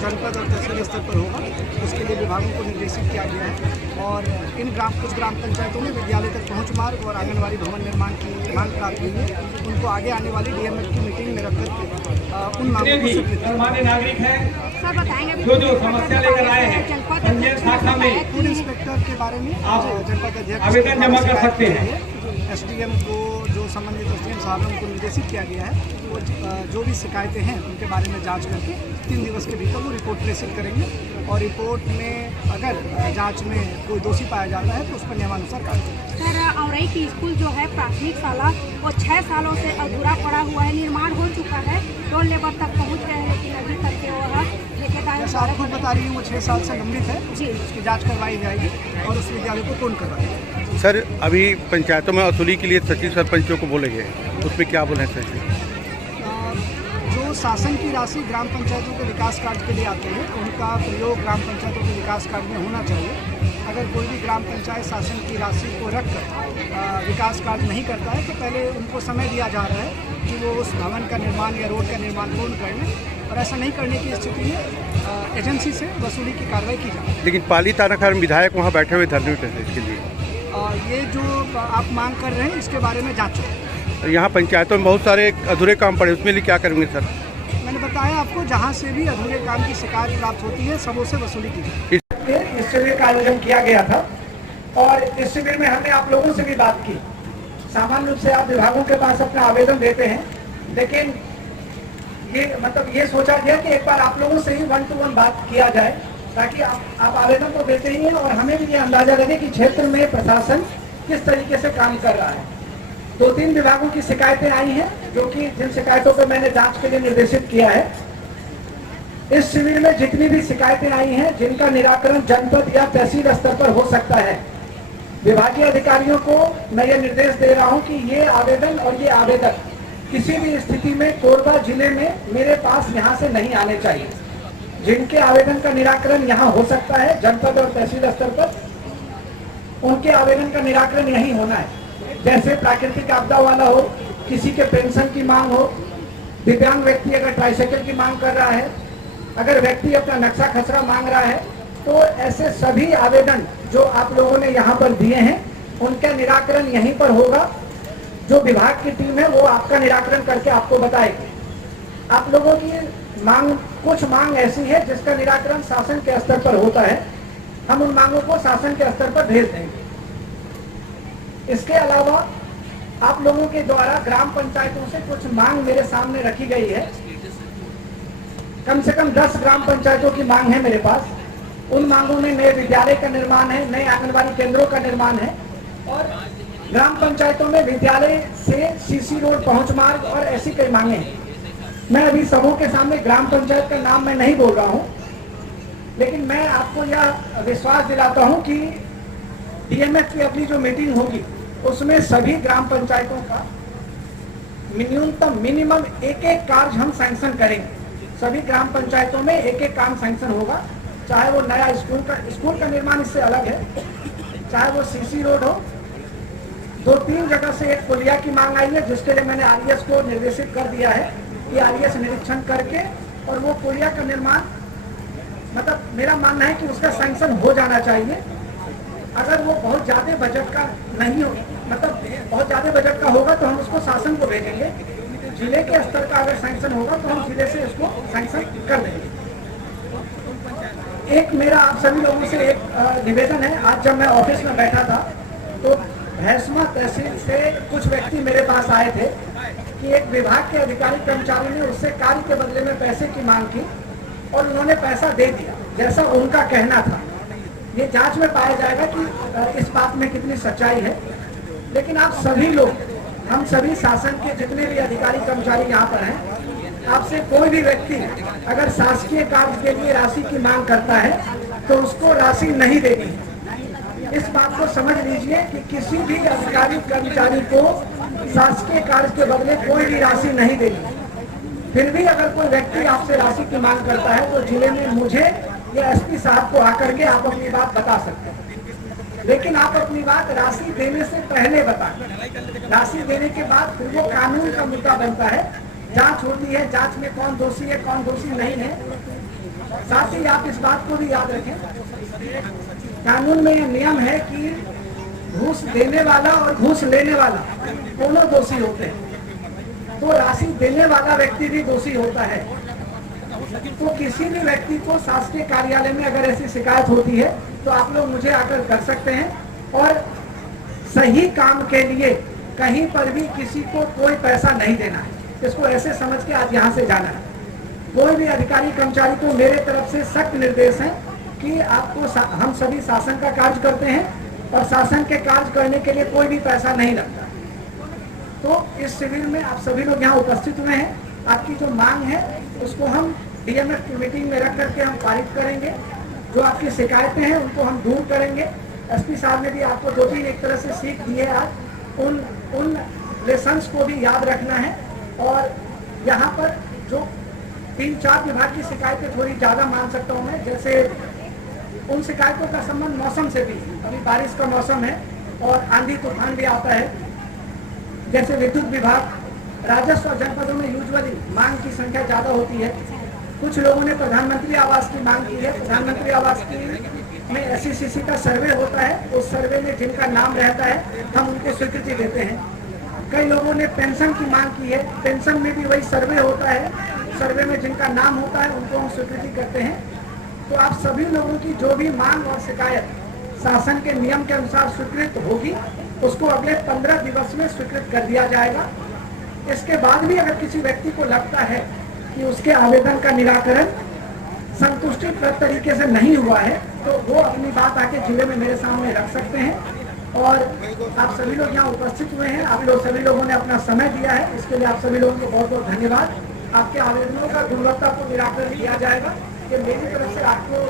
जनपद और तहसील स्तर पर होगा, उसके लिए विभागों को निर्देशित किया गया है। और कुछ ग्राम पंचायतों में विद्यालय तक पहुँच मार्ग और आंगनबाड़ी भवन निर्माण की मांग प्राप्त हुई है। उनको आगे आने वाली डीएमएफ की मीटिंग में रखकर उन मांगों को स्वीकृत नागरिक है सर बताएंगे जो समस्या लेकर आए हैं पंचायत शाखा में फूड इंस्पेक्टर के बारे में जनपद अध्यक्ष आवेदन जमा कर सकते हैं। एसडीएम को जो संबंधित एसडीएम साहब हैं उनको निर्देशित किया गया है कि वो जो भी शिकायतें हैं उनके बारे में जांच करके 3 दिवस के भीतर वो रिपोर्ट प्रेषित करेंगे और रिपोर्ट में अगर जांच में कोई दोषी पाया जाता है तो उस पर नियमानुसार कार्रवाई। सर औरई की स्कूल जो है प्राथमिक शाला वो 6 सालों से अधूरा पड़ा हुआ है, निर्माण हो चुका है, 2 लेवल तक पहुँच गए हैं लेकिन अभी तक के वो जैसा आप खुद बता रही हूँ वो 6 साल से लंबित है जी, उसकी जाँच करवाई जाएगी और उस विद्यालय को पूर्ण करवाएगी। सर अभी पंचायतों में वसूली के लिए सचिव सरपंचों को बोले गए, उसमें क्या बोले हैं सर? जो शासन की राशि ग्राम पंचायतों के विकास कार्य के लिए आते हैं उनका प्रयोग ग्राम पंचायतों के विकास कार्य में होना चाहिए। अगर कोई भी ग्राम पंचायत शासन की राशि को रखकर विकास कार्य नहीं करता है तो पहले उनको समय दिया जा रहा है कि वो उस भवन का निर्माण या रोड का निर्माण पूर्ण कर लें और ऐसा नहीं करने की स्थिति में एजेंसी से वसूली की कार्रवाई की जाए। लेकिन पाली तानाखार विधायक वहाँ बैठे हुए धरने पे इसके लिए ये जो आप मांग कर रहे हैं इसके बारे में जांच हो। यहाँ पंचायतों में बहुत सारे अधूरे काम पड़े, उसमें लिए क्या करेंगे सर? मैंने बताया आपको, जहाँ से भी अधूरे काम की शिकायत प्राप्त होती है सबों से वसूली की जाए। इस शिविर का आयोजन किया गया था और इस शिविर में हमने आप लोगों से भी बात की। सामान्य रूप से आप विभागों के पास अपना आवेदन देते हैं, लेकिन ये सोचा गया कि एक बार आप लोगों से ही 1 to 1 बात किया जाए ताकि आप आवेदन तो देते ही हैं और हमें भी ये अंदाजा लगे कि क्षेत्र में प्रशासन किस तरीके से काम कर रहा है। 2-3 विभागों की शिकायतें आई हैं जो कि जिन शिकायतों पर मैंने जांच के लिए निर्देशित किया है। इस शिविर में जितनी भी शिकायतें आई हैं जिनका निराकरण जनपद या तहसील स्तर पर हो सकता है, विभागीय अधिकारियों को मैं ये निर्देश दे रहा हूं कि ये आवेदन और ये आवेदक किसी भी स्थिति में कोरबा जिले में मेरे पास यहाँ से नहीं आने चाहिए। जिनके आवेदन का निराकरण यहाँ हो सकता है जनपद और तहसील स्तर पर, उनके आवेदन का निराकरण यही होना है। जैसे प्राकृतिक आपदा वाला हो, किसी के पेंशन की मांग हो, दिव्यांग व्यक्ति अगर ट्राइसाइकिल की मांग कर रहा है, अगर व्यक्ति अपना नक्शा खसरा मांग रहा है, तो ऐसे सभी आवेदन जो आप लोगों ने यहाँ पर दिए हैं उनका निराकरण यहीं पर होगा। जो विभाग की टीम है वो आपका निराकरण करके आपको बताएगी। आप लोगों की कुछ मांग ऐसी है जिसका निराकरण शासन के स्तर पर होता है, हम उन मांगों को शासन के स्तर पर भेज देंगे। इसके अलावा आप लोगों के द्वारा ग्राम पंचायतों से कुछ मांग मेरे सामने रखी गई है। कम से कम 10 ग्राम पंचायतों की मांग है मेरे पास। उन मांगों में नए विद्यालय का निर्माण है, नए आंगनबाड़ी केंद्रों का निर्माण है और ग्राम पंचायतों में विद्यालय से सीसी रोड पहुंच मार्ग और ऐसी कई मांगे हैं। मैं अभी सबों के सामने ग्राम पंचायत का नाम मैं नहीं बोल रहा हूं, लेकिन मैं आपको यह विश्वास दिलाता हूं कि डीएमएफ की अगली जो मीटिंग होगी उसमें सभी ग्राम पंचायतों का मिनिमम एक कार्य हम सैंक्शन करेंगे। सभी ग्राम पंचायतों में एक काम सैंक्शन होगा, चाहे वो नया स्कूल का निर्माण इससे अलग है, चाहे वो सीसी रोड हो। 2-3 जगह से एक पुलिया की मांग आई है जिसके लिए मैंने आरईएस को निर्देशित कर दिया है कि आरईएस निरीक्षण करके और वो पुलिया का निर्माण, मेरा मानना है कि उसका सैंक्शन हो जाना चाहिए। अगर वो बहुत ज्यादा बजट का नहीं हो, बहुत ज्यादा बजट का होगा तो हम उसको शासन को भेजेंगे। जिले के स्तर का अगर सैंक्शन होगा तो हम जिले से उसको सैंक्शन कर देंगे। एक मेरा आप सभी लोगों से एक निवेदन है। आज जब मैं ऑफिस में बैठा था तो भैंसमा तहसील से कुछ व्यक्ति मेरे पास आए थे कि एक विभाग के अधिकारी कर्मचारी ने उससे कार्य के बदले में पैसे की मांग की और उन्होंने पैसा दे दिया जैसा उनका कहना था। ये जांच में पाया जाएगा कि इस बात में कितनी सच्चाई है। लेकिन आप सभी लोग, हम सभी शासन के जितने भी अधिकारी कर्मचारी यहाँ पर हैं, आपसे कोई भी व्यक्ति अगर शासकीय कार्य के लिए राशि की मांग करता है तो उसको राशि नहीं देनी है। इस बात को समझ लीजिए कि किसी भी अधिकारी कर्मचारी को शासकीय कार्य के बदले कोई भी राशि नहीं देनी। फिर भी अगर कोई व्यक्ति आपसे राशि की मांग करता है तो जिले में मुझे या एसपी साहब को आकर के आप अपनी बात बता सकते हैं। लेकिन आप अपनी बात राशि देने से पहले बताएं। राशि देने के बाद फिर वो कानून का मुद्दा बनता है, जांच होती है, जांच में कौन दोषी है कौन दोषी नहीं है। साथ ही आप इस बात को भी याद रखें, कानून में यह नियम है कि घूस देने वाला और घूस लेने वाला दोनों दोषी होते हैं, तो राशि देने वाला व्यक्ति भी दोषी होता है। तो किसी भी व्यक्ति को शासकीय कार्यालय में अगर ऐसी शिकायत होती है तो आप लोग मुझे आकर कर सकते हैं, और सही काम के लिए कहीं पर भी किसी को कोई पैसा नहीं देना है, इसको ऐसे समझ के आज यहाँ से जाना है। कोई भी अधिकारी कर्मचारी को मेरे तरफ से सख्त निर्देश है कि आपको हम सभी शासन का कार्य करते हैं और शासन के कार्य करने के लिए कोई भी पैसा नहीं लगता। तो इस शिविर में आप सभी लोग यहाँ उपस्थित हुए हैं, आपकी जो मांग है उसको हम डीएमएफ की मीटिंग में रख करके हम पारित करेंगे। जो आपकी शिकायतें हैं उनको हम दूर करेंगे। एसपी साहब ने भी आपको 2-3 एक तरह से सीख दी है आज, उन लेसन्स को भी याद रखना है। और यहाँ पर जो 3-4 विभाग की शिकायतें थोड़ी ज़्यादा मान सकता हूँ मैं, जैसे उन शिकायतों का संबंध मौसम से भी, अभी बारिश का मौसम है और आंधी तूफान भी आता है, जैसे विद्युत विभाग, राजस्व और जनपदों में यूजुअली मांग की संख्या ज़्यादा होती है। कुछ लोगों ने प्रधानमंत्री आवास की मांग की है, प्रधानमंत्री आवास की में SECC का सर्वे होता है, उस सर्वे में जिनका नाम रहता है हम उनको स्वीकृति देते हैं। कई लोगों ने पेंशन की मांग की है, पेंशन में भी वही सर्वे होता है, सर्वे में जिनका नाम होता है उनको हम स्वीकृति करते हैं। तो आप सभी लोगों की जो भी मांग और शिकायत शासन के नियम के अनुसार स्वीकृत होगी, उसको अगले 15 दिवस में स्वीकृत कर दिया जाएगा। इसके बाद भी अगर किसी व्यक्ति को लगता है कि उसके आवेदन का निराकरण संतुष्टिप्रद तरीके से नहीं हुआ है, तो वो अपनी बात आके जिले में मेरे सामने रख सकते हैं। और आप सभी लोग यहाँ उपस्थित हुए हैं, आप लोग सभी लोगों ने अपना समय दिया है, इसके लिए आप सभी लोगों को बहुत बहुत धन्यवाद। आपके आवेदनों का गुणवत्ता को निराकरण किया जाएगा, ये मेरी तरफ से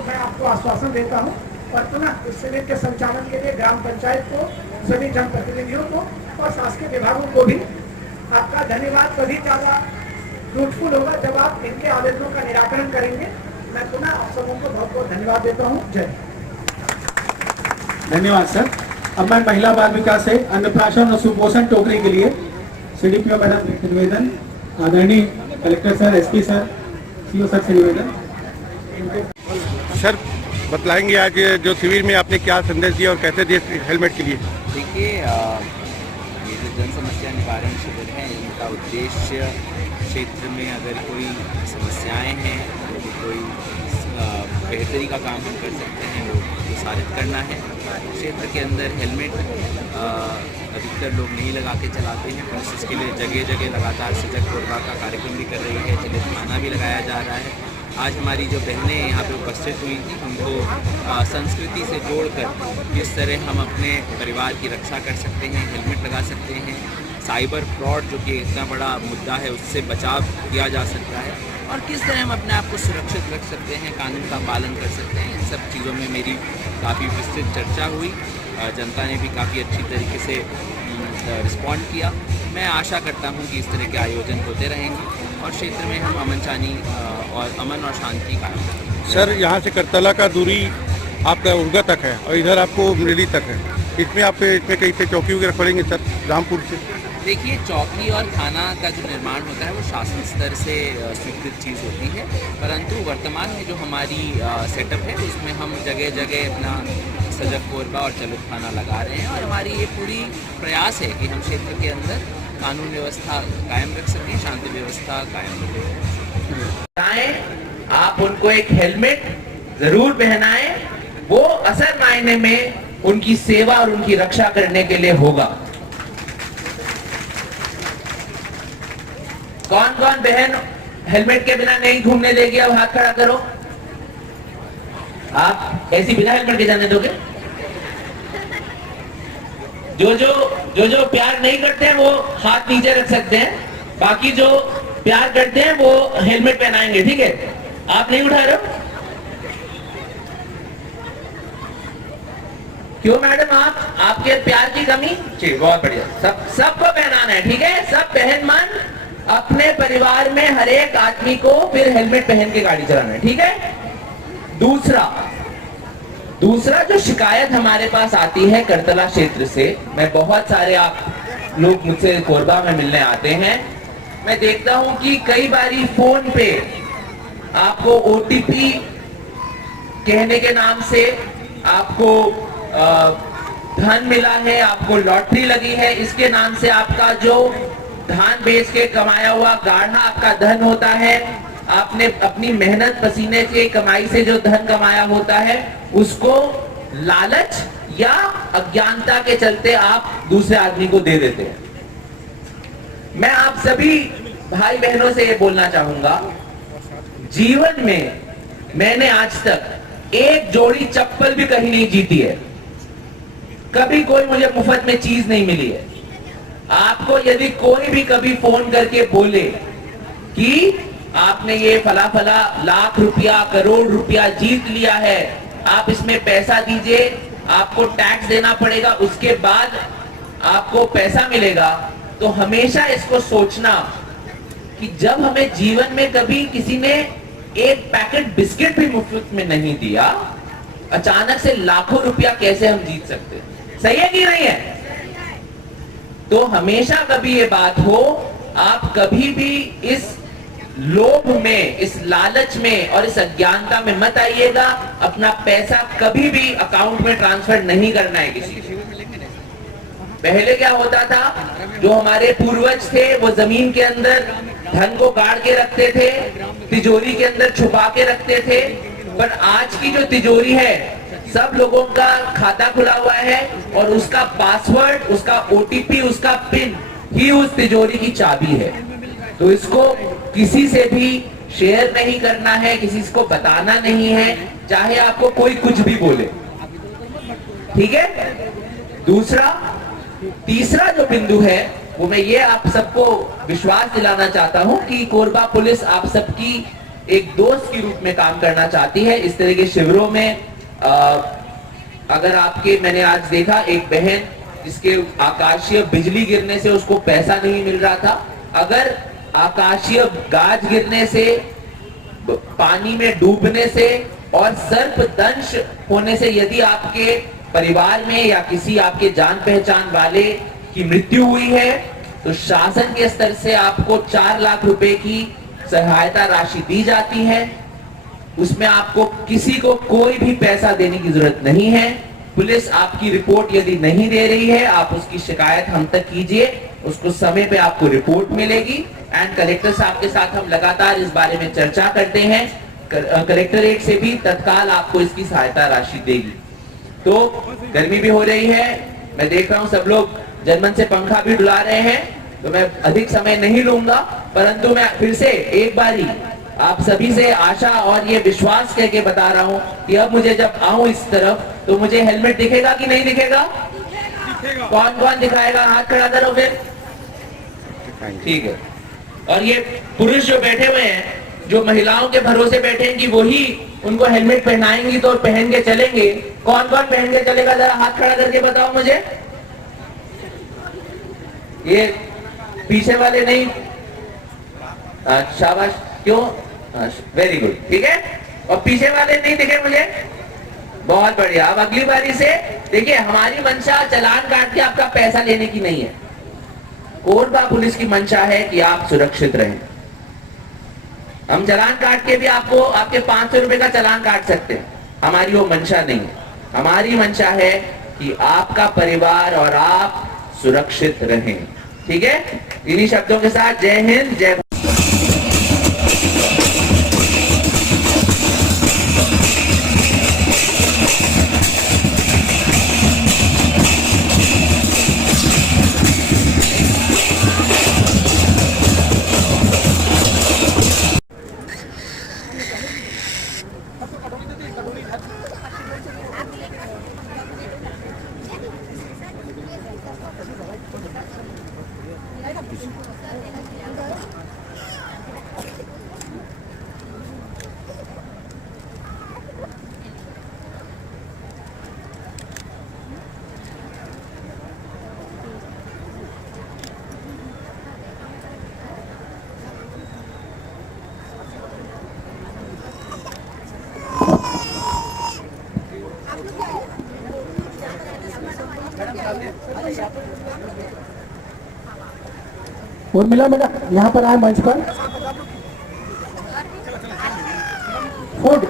मैं आपको आश्वासन देता हूँ। और पुनः इस शिविर के संचालन के लिए ग्राम पंचायत को, सभी जनप्रतिनिधियों को और शासकीय विभागों को भी आपका धन्यवाद कभी ज़्यादा फ्रूटफुल होगा जब आप इनके आवेदनों का निराकरण करेंगे। मैं पुनः आप सबों को बहुत बहुत धन्यवाद देता हूँ। जय। धन्यवाद सर। अब मैं महिला बाल विकास से अन्नप्राशन और सुपोषण टोकरी के लिए CDPO मैडम से निवेदन, आदरणीय collector sir, SP sir, CO sir से निवेदन। सर बतलाएंगे आज जो शिविर में आपने क्या संदेश दिया और कैसे दिए हेलमेट के लिए? देखिए, ये जो जन समस्या निवारण शिविर है, इनका उद्देश्य क्षेत्र में अगर कोई समस्याएं हैं, यदि कोई बेहतरी का काम हम कर सकते हैं वो प्रसारित करना है। क्षेत्र के अंदर हेलमेट अधिकतर लोग नहीं लगा के चलाते हैं, पुलिस इसके लिए जगह जगह लगातार सजग कोरबा का कार्यक्रम भी कर रही है, जिले थाना भी लगाया जा रहा है। आज हमारी जो बहनें यहाँ पे उपस्थित हुई थी, उनको संस्कृति से जोड़कर किस तरह हम अपने परिवार की रक्षा कर सकते हैं, हेलमेट लगा सकते हैं, साइबर फ्रॉड जो कि इतना बड़ा मुद्दा है उससे बचाव किया जा सकता है, और किस तरह हम अपने आप को सुरक्षित रख सकते हैं, कानून का पालन कर सकते हैं। इन सब चीज़ों में मेरी काफ़ी विस्तृत चर्चा हुई, जनता ने भी काफ़ी अच्छी तरीके से रिस्पॉन्ड किया। मैं आशा करता हूं कि इस तरह के आयोजन होते रहेंगे और क्षेत्र में हम अमन और शांति कायम करेंगे। सर यहाँ से करतला का दूरी आपका उर्गा तक है और इधर आपको मृदी तक है, इसमें कहीं पे चौकी वगैरह खोलेंगे सर रामपुर से? देखिए, चौकी और थाना का जो निर्माण होता है वो शासन स्तर से स्वीकृत चीज़ होती है, परंतु वर्तमान में जो हमारी सेटअप है उसमें हम जगह जगह अपना सजग कोरबा और चलुत थाना लगा रहे हैं, और हमारी ये पूरी प्रयास है कि हम क्षेत्र के अंदर कानून व्यवस्था कायम रख सकें, शांति व्यवस्था कायम रखें। आप उनको एक हेलमेट जरूर पहनाएं, वो असल मायने में उनकी सेवा और उनकी रक्षा करने के लिए होगा। कौन कौन बहन हेलमेट के बिना नहीं घूमने देगी? अब हाथ खड़ा करो। आप ऐसी बिना हेलमेट के जाने दोगे? जो प्यार नहीं करते हैं वो हाथ नीचे रख सकते हैं, बाकी जो प्यार करते हैं वो हेलमेट पहनाएंगे, ठीक है? आप नहीं उठा रहे हो? क्यों मैडम, आपके प्यार की कमी? जी, बहुत बढ़िया। सबको पहनाना है, ठीक है? सब बहन मन अपने परिवार में हर एक आदमी को फिर हेलमेट पहन के गाड़ी चलाना है, ठीक है? दूसरा जो शिकायत हमारे पास आती है करतला क्षेत्र से, मैं बहुत सारे आप लोग मुझसे कोरबा में मिलने आते हैं, मैं देखता हूं कि कई बारी फोन पे आपको OTP कहने के नाम से आपको धन मिला है, आपको लॉटरी लगी है, इसके नाम से आपका जो धान बेच के कमाया हुआ गाढ़ा आपका धन होता है, आपने अपनी मेहनत पसीने की कमाई से जो धन कमाया होता है, उसको लालच या अज्ञानता के चलते आप दूसरे आदमी को दे देते हैं। मैं आप सभी भाई बहनों से ये बोलना चाहूंगा, जीवन में मैंने आज तक एक जोड़ी चप्पल भी कहीं नहीं जीती है, कभी कोई मुझे मुफ्त में चीज नहीं मिली है। आपको यदि कोई भी कभी फोन करके बोले कि आपने ये फला फला लाख रुपया करोड़ रुपया जीत लिया है, आप इसमें पैसा दीजिए, आपको टैक्स देना पड़ेगा, उसके बाद आपको पैसा मिलेगा, तो हमेशा इसको सोचना कि जब हमें जीवन में कभी किसी ने एक पैकेट बिस्किट भी मुफ्त में नहीं दिया, अचानक से लाखों रुपया कैसे हम जीत सकते हैं? सही है कि नहीं है? तो हमेशा कभी ये बात हो, आप कभी भी इस लोभ में, इस लालच में और इस अज्ञानता में मत आइएगा। अपना पैसा कभी भी अकाउंट में ट्रांसफर नहीं करना है किसी को। पहले क्या होता था, जो हमारे पूर्वज थे वो जमीन के अंदर धन को गाड़ के रखते थे, तिजोरी के अंदर छुपा के रखते थे, पर आज की जो तिजोरी है सब लोगों का खाता खुला हुआ है और उसका पासवर्ड, उसका ओटीपी, उसका पिन ही उस तिजोरी की चाबी है। तो इसको किसी से भी शेयर नहीं करना है, किसी को बताना नहीं है, चाहे आपको कोई कुछ भी बोले, ठीक है? तीसरा जो बिंदु है वो मैं ये आप सबको विश्वास दिलाना चाहता हूं कि कोरबा पुलिस आप सबकी एक दोस्त के रूप में काम करना चाहती है। इस तरह के शिविरों में अगर आपके, मैंने आज देखा एक बहन जिसके आकाशीय बिजली गिरने से उसको पैसा नहीं मिल रहा था, अगर आकाशीय गाज गिरने से, पानी में डूबने से और सर्पदंश होने से यदि आपके परिवार में या किसी आपके जान पहचान वाले की मृत्यु हुई है, तो शासन के स्तर से आपको 4 लाख रुपए की सहायता राशि दी जाती है। उसमें आपको किसी को कोई भी पैसा देने की जरूरत नहीं है। पुलिस आपकी रिपोर्ट यदि नहीं दे रही है, आप उसकी शिकायत हम तक कीजिए, उसको समय पे आपको रिपोर्ट मिलेगी। एंड कलेक्टर साहब के साथ हम लगातार इस बारे में चर्चा करते हैं, कलेक्टरेट से भी तत्काल आपको इसकी सहायता राशि देगी। तो गर्मी भी हो रही है, मैं देख रहा हूं सब लोग जनमन से पंखा भी डुला रहे हैं, तो मैं अधिक समय नहीं लूंगा, परंतु मैं फिर से एक बारी आप सभी से आशा और ये विश्वास करके बता रहा हूं कि अब मुझे जब आऊं इस तरफ तो मुझे हेलमेट दिखेगा कि नहीं दिखेगा? कौन कौन दिखाएगा? हाथ खड़ा करो फिर। ठीक है। और ये पुरुष जो बैठे हुए हैं, जो महिलाओं के भरोसे बैठे हैं कि वही उनको हेलमेट पहनाएंगी तो पहन के चलेंगे, कौन कौन पहन के चलेगा? जरा हाथ खड़ा करके बताओ मुझे। ये पीछे वाले नहीं? शाबाश। क्यों? वेरी गुड, ठीक है। और पीछे वाले नहीं दिखे मुझे? बहुत बढ़िया। अब अगली बारी से देखिए, हमारी मंशा चालान काट के आपका पैसा लेने की नहीं है। कोरबा पुलिस की मंशा है कि आप सुरक्षित रहें। हम चालान काट के भी आपको आपके 500 रुपए का चालान काट सकते हैं, हमारी वो मंशा नहीं है। हमारी मंशा है कि आपका परिवार और आप सुरक्षित रहें, ठीक है। इन्हीं शब्दों के साथ जय हिंद, जय भारत। उर्मिला मैडम यहाँ पर आए मंच पर। फूड